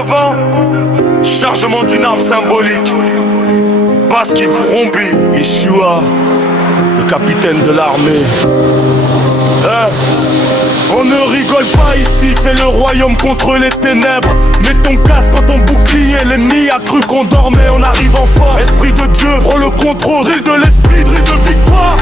devant. Chargement d'une arme symbolique. Baski Vrombi, Yeshua, le capitaine de l'armée. On ne rigole pas ici, c'est le royaume contre les ténèbres. Mets ton casque, pas ton bouclier, l'ennemi a cru qu'on dormait, on arrive en force. Esprit de Dieu, prends le contrôle, drill de l'esprit, drill de victoire.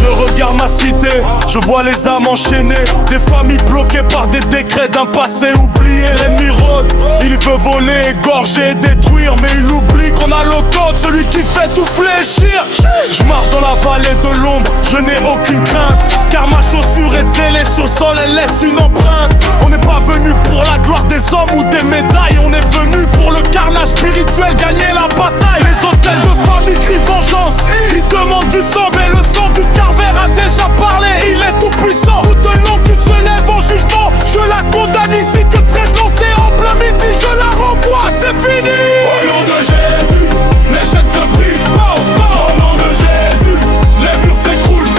Je regarde ma cité, je vois les âmes enchaînées. Des familles bloquées par des décrets d'un passé oublié. L'ennemi rôde, il veut voler, égorger, détruire. Mais il oublie qu'on a l'automne, celui qui fait tout fléchir. Je marche dans la vallée de l'ombre, je n'ai aucune crainte. Car ma chaussure est scellée sur le sol, elle laisse une empreinte. On n'est pas venu pour la gloire des hommes ou des médailles. On est venu pour le carnage spirituel, gagner la bataille. Les hôtels de famille crient vengeance, ils demandent du sang, mais le sang du Carver a déjà parlé, il est tout puissant. Toute langue qui se lève en jugement, je la condamne ici. Que serais-je lancé en plein midi, je la renvoie, c'est fini. Au nom de Jésus, les chaînes se brisent. Au nom de Jésus, les murs s'écroulent.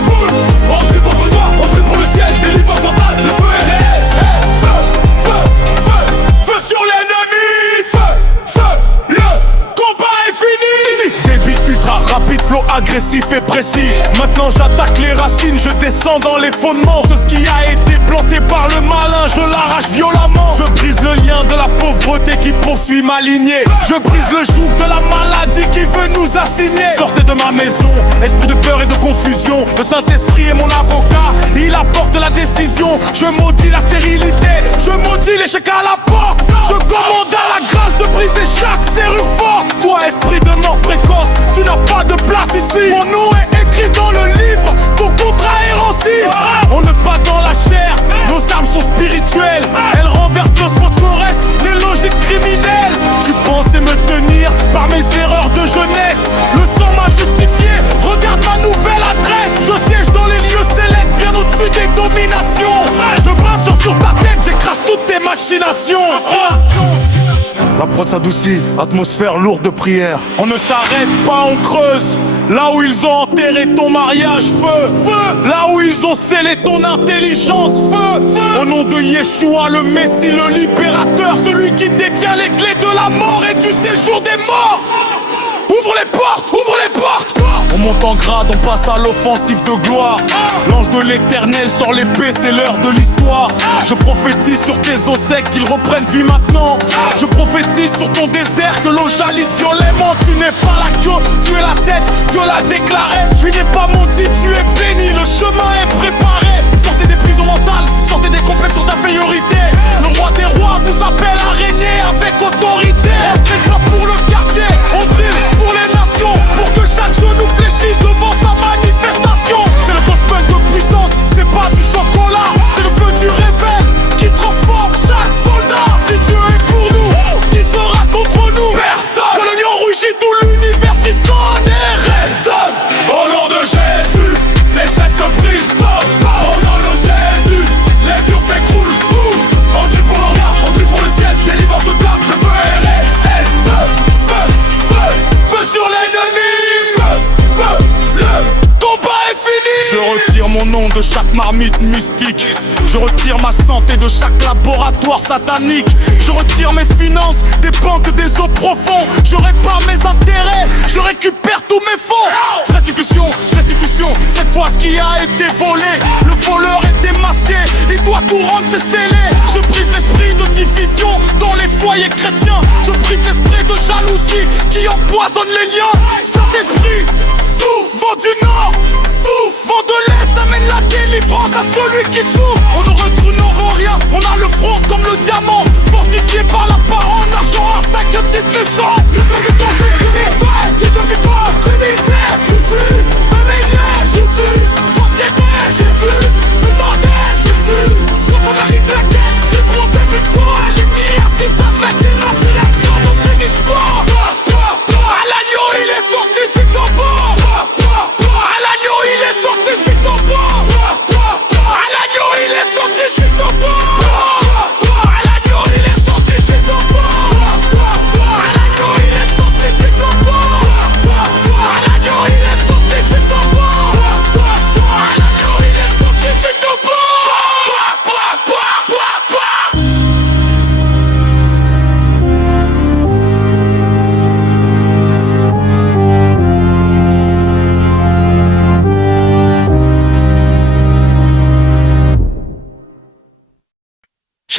Entrez pour vos doigts, entrez pour le ciel. Délivrance en table, le feu est réel. Feu sur l'ennemi. Feu, le combat est fini. Débit ultra rapide, flow agressif et précis. Maintenant j'attaque les racines, je descends dans les fondements. Tout ce qui a été planté par le malin, je l'arrache violemment. Je brise le lien de la pauvreté qui poursuit ma lignée. Je brise le joug de la maladie qui veut nous assigner. Sortez de ma maison, esprit de peur et de confusion. Le Saint-Esprit est mon avocat, il apporte la décision. Je maudis la stérilité, je maudis l'échec à la porte. Je commande à la grâce de briser chaque serrure forte. Toi esprit de mort précoce, tu n'as pas de place ici. Mon nom est écrit dans le livre, ton contrat est ranci. On ne bat dans la chair, nos armes sont spirituelles. Elles renversent nos forteresses, les logiques criminelles. Tu pensais me tenir par mes erreurs de jeunesse. Le sang m'a justifié, regarde ma nouvelle adresse. Je siège dans les lieux célestes, bien au-dessus des dominations. Je braque sur ta tête, j'écrase toutes tes machinations. La prod s'adoucit, atmosphère lourde de prière. On ne s'arrête pas, on creuse. Là où ils ont enterré ton mariage, feu. Là où ils ont scellé ton intelligence, feu. Au nom de Yeshua, le Messie, le libérateur, celui qui détient les clés de la mort et du séjour des morts. Ouvre les portes, ouvre les portes. On monte en grade, on passe à l'offensive de gloire. L'ange de l'éternel sort l'épée, c'est l'heure de l'histoire. Je prophétise sur tes os secs qu'ils reprennent vie maintenant. Je prophétise sur ton désert que l'eau jalisse violemment. Tu n'es pas la queue, tu es la tête, Dieu l'a déclaré. Tu n'es pas maudit, tu es béni, le chemin est préparé. Sortez des prisons mentales, sortez des complexes d'infériorité. Le roi des rois vous appelle à régner avec autorité. On brille pas pour le quartier, on brille pour les nations. Pour que chaque genou fléchisse devant sa manifestation. C'est le gospel de puissance, c'est pas du chocolat. C'est le feu du réveil qui transforme chaque soldat. Si Dieu est pour nous, qui sera contre nous? Personne. Que le lion rugit, tout l'univers frissonne et résonne. Au nom de Jésus, les chaînes se brisent. Au nom de Jésus, les murs s'écroulent. Entrez pour le roi, entrez pour le ciel. Délivrance de l'âme, le feu est réel. Feu sur l'ennemi. Feu, le Combat est fini. Je retire mon nom de chaque marmite mystique. Je retire ma santé de chaque laboratoire satanique. Je retire mes finances des banques des eaux profondes. Je répare mes intérêts, je récupère tous mes fonds. Restitution, cette fois ce qui a été volé. Le voleur est démasqué, il doit tout rendre, c'est scellé. Je brise l'esprit de division dans les foyers chrétiens. Je brise l'esprit de jalousie qui empoisonne les liens. Saint-Esprit, souffle, vent du nord, souffle, vent de l'est, amène la délivrance à celui qui souffre. On ne retournera rien, on a le front comme le diamant, fortifié par la parole, argent avec un petit leçon. Je veux que ton univers, tu ne vis pas, univers, Jésus, Amélia, Jésus, société, Jésus, demandez, Jésus, sans pas mériter la quête, c'est pour tes victoires, lumière, si t'as fait, il a fait la gloire dans une histoire. À l'agneau, il est sorti du tombeau. À l'agneau, il est sorti du tombeau. À l'agneau, il est sorti.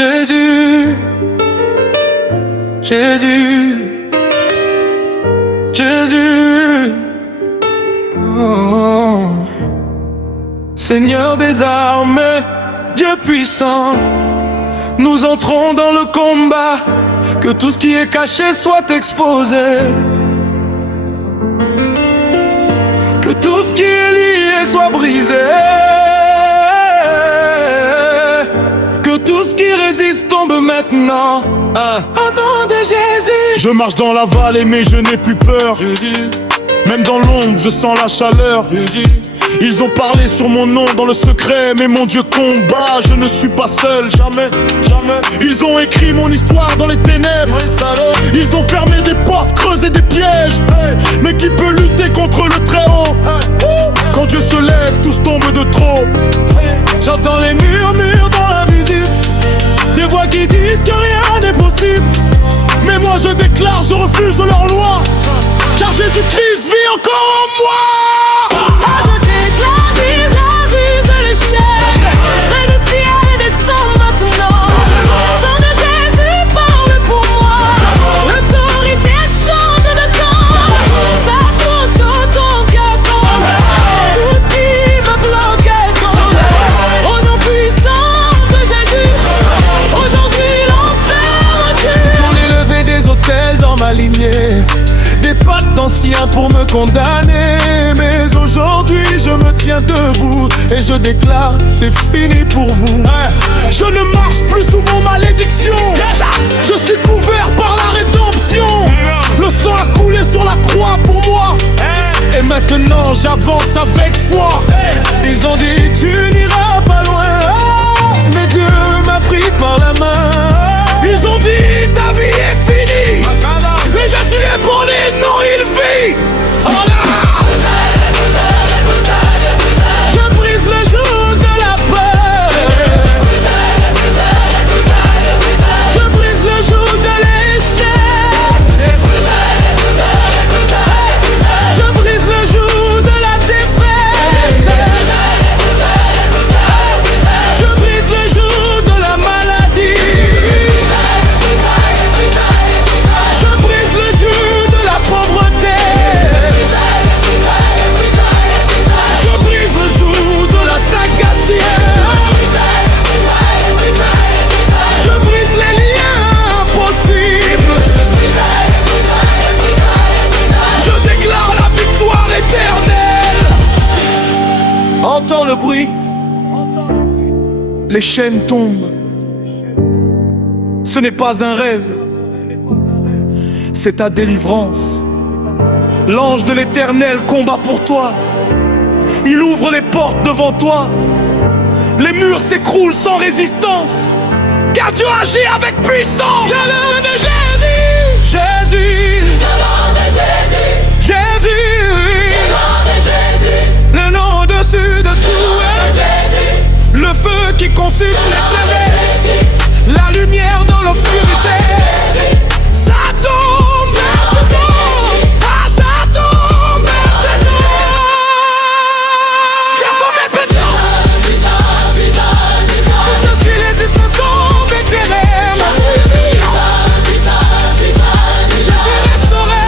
Jésus, Jésus, Jésus, oh. Seigneur des armées, Dieu puissant, nous entrons dans le combat, que tout ce qui est caché soit exposé, que tout ce qui est lié soit brisé, que tout ce qui résiste tombe maintenant. Au nom de Jésus. Je marche dans la vallée mais je n'ai plus peur. Même dans l'ombre je sens la chaleur. Ils ont parlé sur mon nom dans le secret, mais mon Dieu combat, je ne suis pas seul, jamais, jamais. Ils ont écrit mon histoire dans les ténèbres. Ils ont fermé des portes, creusé des pièges. Mais qui peut lutter contre le Très-Haut? Quand Dieu se lève, tous tombent de trop. J'entends les murmures dans l'invisible, des voix qui disent que rien n'est possible. Mais moi je déclare, je refuse leur loi, car Jésus-Christ vit encore en moi. Je déclare, vise l'échec. Près du ciel et descend maintenant. Sang de Jésus parle pour moi. L'autorité change de camp. Ça tourne, tout ce qui me bloquait tombe. Au nom puissant de Jésus, aujourd'hui l'enfer recule. On élevé des autels dans ma lignée, des pactes anciens pour me condamner. Mais aujourd'hui je me tiens debout et je déclare, c'est fini pour vous. Je ne marche plus sous vos malédictions. Je suis couvert par la rédemption. Le sang a coulé sur la croix pour moi. Et maintenant j'avance avec foi. Ils ont dit tu n'iras pas loin, mais Dieu m'a pris par la main. Ils ont dit ta vie est finie, mais je suis ébranlé, non il vit. Je brise le joug de la peur. Je brise le joug de l'échec. Je brise le joug de la défaite. Je brise le joug de la maladie. Je brise le joug de la pauvreté. Je brise le joug de la stagnation. Je brise les liens impossibles. Je déclare la victoire éternelle. Entends le bruit, les chaînes tombent. Ce n'est pas un rêve, c'est ta délivrance. L'ange de l'Éternel combat pour toi. Il ouvre les portes devant toi. Les murs s'écroulent sans résistance, car Dieu agit avec puissance. C'est le nom de Jésus, Jésus, Jésus, le nom au-dessus de tout. Le feu qui consume les ténèbres, la lumière dans l'obscurité. Ça tombe maintenant, ah ça tombe maintenant. Ça tombe maintenant. Tout ce qui résiste tombe éclairé. Je suis restauré.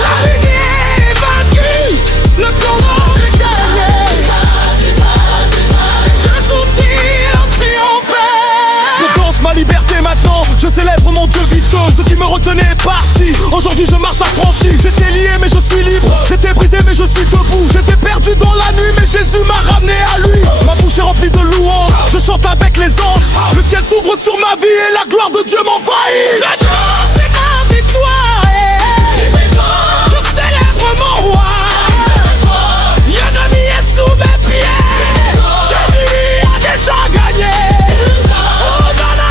La lumière est vaincue, le combat est gagné. Je soutire triompher. Je danse ma liberté maintenant, je célèbre mon Dieu viteux. Ce qui me retenait est parti, aujourd'hui je marche affranchi. J'étais lié mais je suis libre, j'étais brisé mais je suis debout. J'étais perdu dans la nuit mais Jésus m'a ramené à lui. Ma bouche est remplie de louanges, je chante avec les anges. Le ciel s'ouvre sur ma vie et la gloire de Dieu m'envahit. C'est ma victoire. Je célèbre mon roi. L'ennemi est sous mes pieds. Jésus a déjà gagné. Hosanna,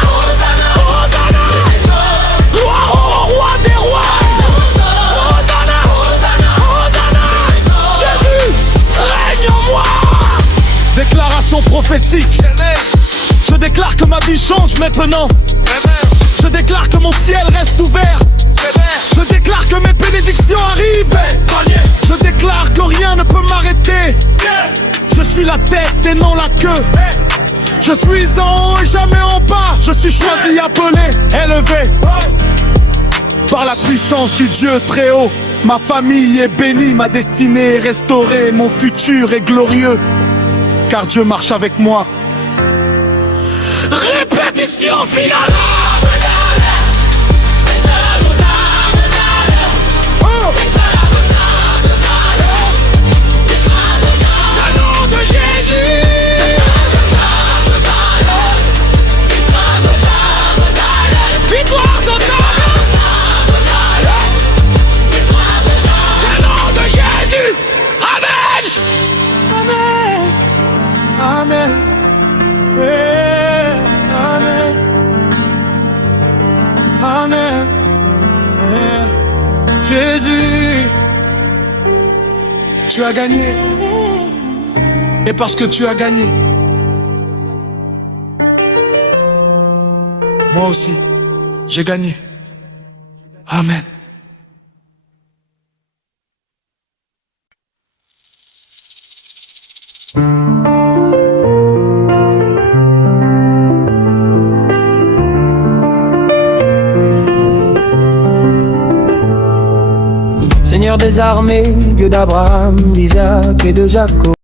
Hosanna, gloire au roi des rois. Hosanna, Hosanna, Jésus règne en moi. Déclaration prophétique. Je déclare que ma vie change maintenant. Je déclare que mon ciel reste ouvert. Je déclare que mes bénédictions arrivent. Je déclare que rien ne peut m'arrêter. Je suis la tête traînant la queue. Je suis en haut et jamais en bas. Je suis choisi, appelé, élevé par la puissance du Dieu très haut. Ma famille est bénie, ma destinée est restaurée, mon futur est glorieux, car Dieu marche avec moi. Répétition finale. Amen. Hey, amen. Amen. Hey. Jésus, tu as gagné. Et parce que tu as gagné, moi aussi, j'ai gagné. Amen. Seigneur des armées, Dieu d'Abraham, d'Isaac et de Jacob.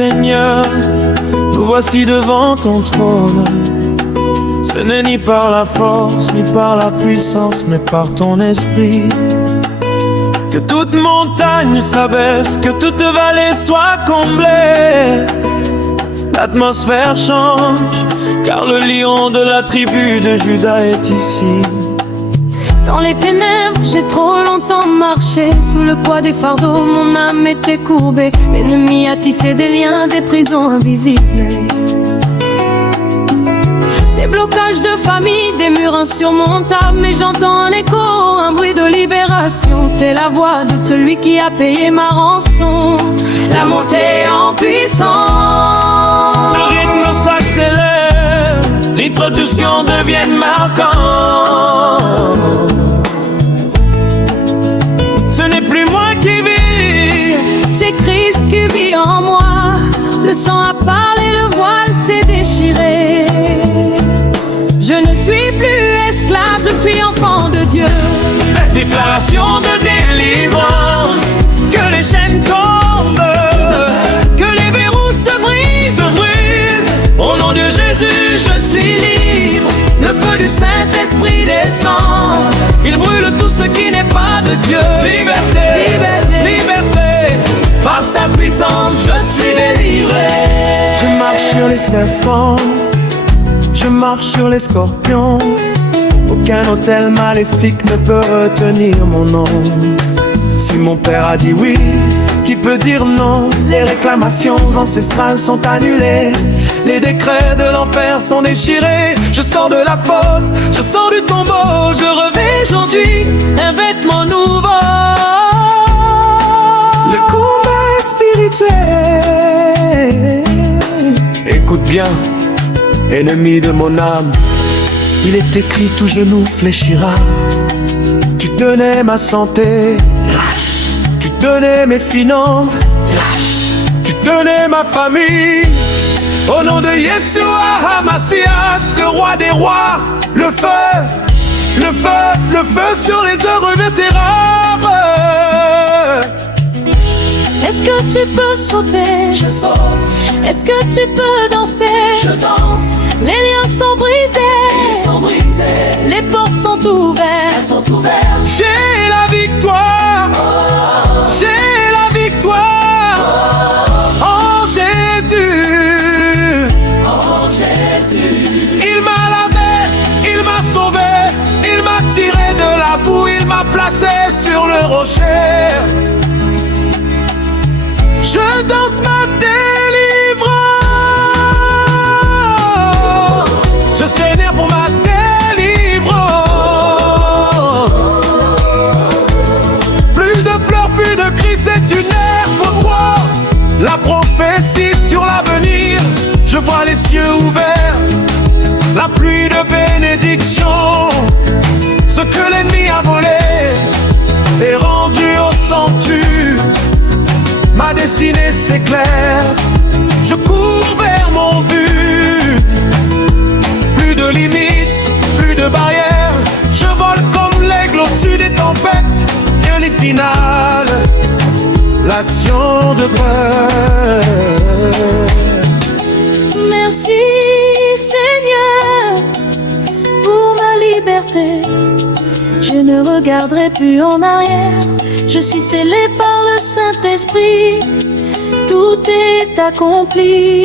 Seigneur, nous voici devant ton trône. Ce n'est ni par la force, ni par la puissance, mais par ton esprit. Que toute montagne s'abaisse, que toute vallée soit comblée. L'atmosphère change, car le lion de la tribu de Juda est ici. Dans les ténèbres, j'ai trop longtemps marché. Sous le poids des fardeaux, mon âme était courbée. L'ennemi a tissé des liens, des prisons invisibles. Des blocages de famille, des murs insurmontables. Mais j'entends un écho, un bruit de libération. C'est la voix de celui qui a payé ma rançon. La montée en puissance. Le rythme s'accélère, les traductions deviennent marquantes. Ce n'est plus moi qui vis, c'est Christ qui vit en moi. Le sang a parlé, le voile s'est déchiré. Je ne suis plus esclave, je suis enfant de Dieu. Déclaration de délivrance, que les chaînes tombent, Que les verrous se brisent. Au nom de Jésus, je suis libre. Le feu du Saint-Esprit descend. Il brûle tout ce qui n'est pas de Dieu. Liberté, Liberté. liberté. Par sa puissance, je suis délivré. Je marche sur les serpents, je marche sur les scorpions. Aucun hôtel maléfique ne peut retenir mon nom. Si mon père a dit oui, qui peut dire non? Les réclamations ancestrales sont annulées. Les décrets de l'enfer sont déchirés. Je sors de la fosse, je sors du tombeau. Je revêts aujourd'hui un vêtement nouveau. Le combat est spirituel. Écoute bien, ennemi de mon âme, il est écrit tout genou fléchira. Tu donnais ma santé, tu donnais mes finances, tu donnais ma famille. Au nom de Yeshua HaMashiach, le roi des rois, le feu, le feu, le feu sur les heureux vétérables. Est-ce que tu peux sauter? Je saute, Est-ce que tu peux danser? je danse, Les liens sont brisés. sont brisés, Les portes sont ouvertes. sont ouvertes. J'ai la victoire, j'ai la victoire. En Jésus, il m'a lavé, il m'a sauvé, il m'a tiré de la boue, il m'a placé sur le rocher. Je danse ma délivrance. Je saigne pour ma délivrance. Plus de pleurs, plus de cris, c'est une ère pour moi. La prophétie sur l'avenir, je vois les cieux ouverts. La pluie de bénédiction. Ce que l'ennemi a volé est rendu au centuple. Ma destinée s'éclaire, je cours vers mon but. Plus de limites, plus de barrières. Je vole comme l'aigle au-dessus des tempêtes. Rien n'est final, l'action de Dieu. Merci Seigneur pour ma liberté. Je ne regarderai plus en arrière. Je suis scellé par le Saint-Esprit. Tout est accompli.